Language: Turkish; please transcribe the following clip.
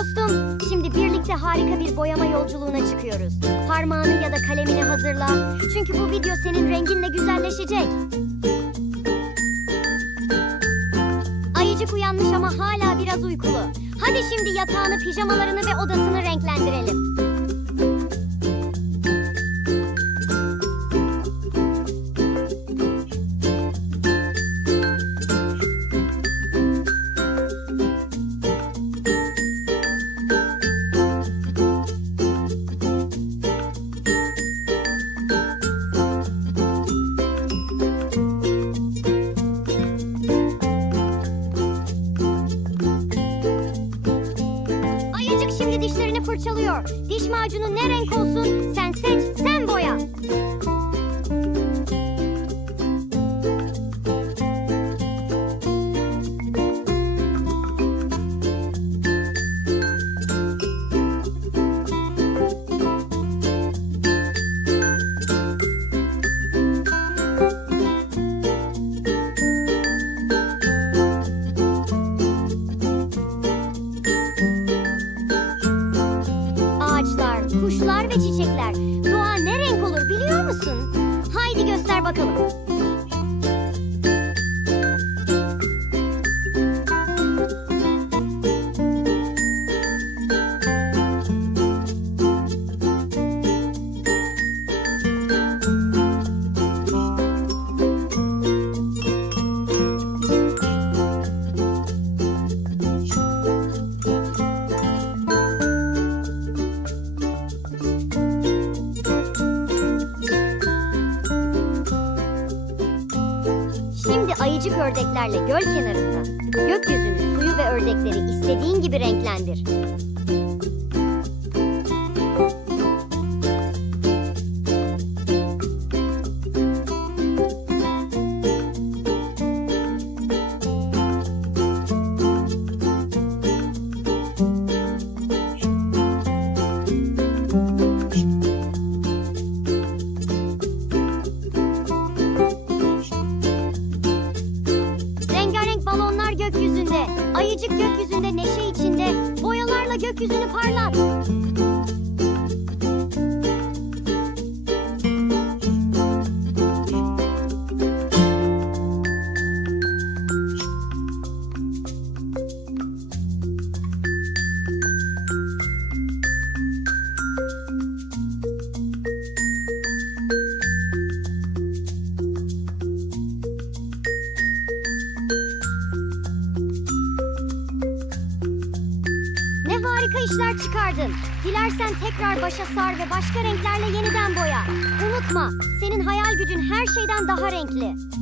dostum. Şimdi birlikte harika bir boyama yolculuğuna çıkıyoruz. Parmağını ya da kalemini hazırla. Çünkü bu video senin renginle güzelleşecek. Ayıcık uyanmış ama hala biraz uykulu. Hadi şimdi yatağını, pijamalarını ve odasını renklendirelim. Fırçalıyor. Diş macunu ne renk olsun? Sen seç, sen kuşlar ve çiçekler. Doğa ne renk olur biliyor musun? Haydi göster bakalım. Şimdi ayıcık ördeklerle göl kenarında gökyüzünü, suyu ve ördekleri istediğin gibi renklendir. Gökyüzünde, ayıcık gökyüzünde neşe içinde, boyalarla gökyüzünü parlat. Harika işler çıkardın. Dilersen tekrar başa sar ve başka renklerle yeniden boya. Unutma, senin hayal gücün her şeyden daha renkli.